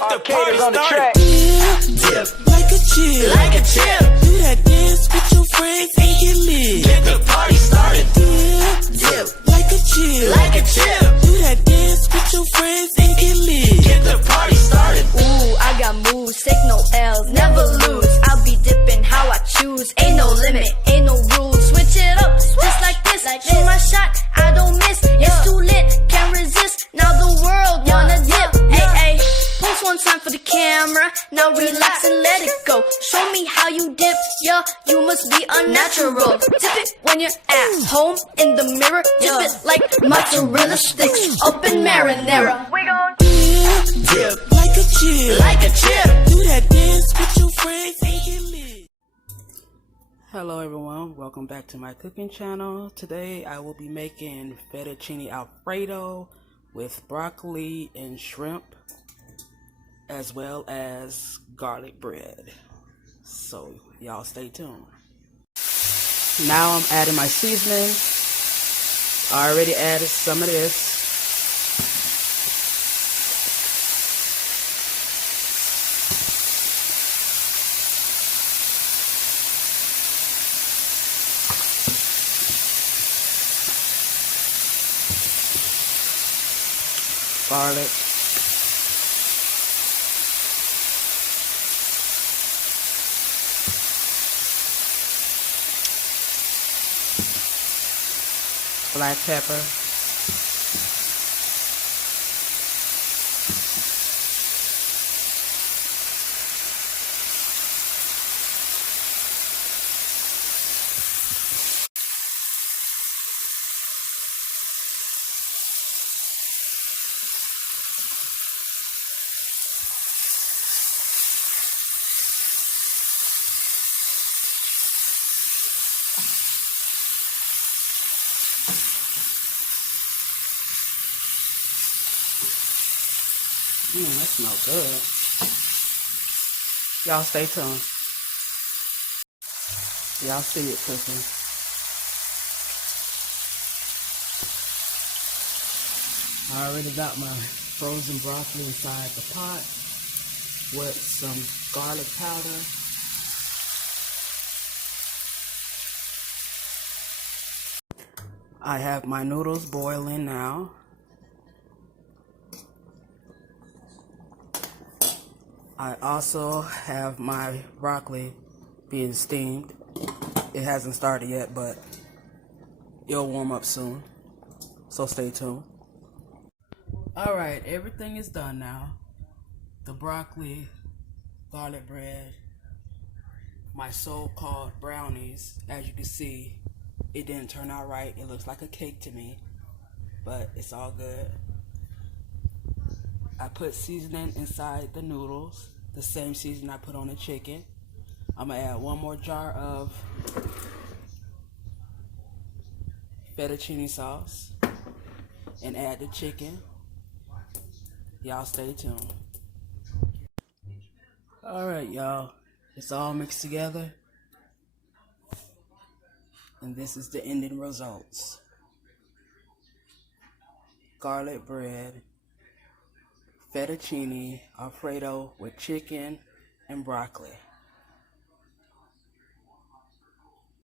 get the party on the started. track. Dip, like a chip. Like a chip. Do that dance with your friends and get lit. Get the party started. Dip, like a chip. Like a chip. Do that dance with your friends and get lit. Get the party started. Ooh, I got moves, take no L's, never lose. I'll be dipping how I choose. Ain't no limit, ain't no rules. Switch it up, just like this. Shoot my shot, I don't miss. It's too lit, can't resist. Now the world wanna dip. Ay, ay. Post one time for the camera. Now relax and let it go. Show me how you dip, yeah. You must be unnatural. Tip it when you're at home in the mirror. Dip it like mozzarella sticks up in marinara. We gon' Dip, like a chip. Like a chip. Do that dance with your friends and get lit. Hello everyone, welcome back to my cooking channel. Today I will be making fettuccine Alfredo with broccoli and shrimp, as well as garlic bread. So y'all stay tuned. Now I'm adding my seasoning. I already added some of this. Garlic, black pepper, that smells good. Y'all stay tuned. Y'all see it cooking. I already got my frozen broccoli inside the pot with some garlic powder. I have my noodles boiling now. I also have my broccoli being steamed. It hasn't started yet, but it'll warm up soon. So stay tuned. Alright, everything is done now. The broccoli, garlic bread, my so-called brownies, as you can see, it didn't turn out right. It looks like a cake to me, but it's all good. I put seasoning inside the noodles, the same seasoning I put on the chicken. I'm gonna add one more jar of fettuccine sauce and add the chicken. Y'all stay tuned. Alright y'all, it's all mixed together. And this is the ending results. Garlic bread, fettuccine Alfredo with chicken and broccoli.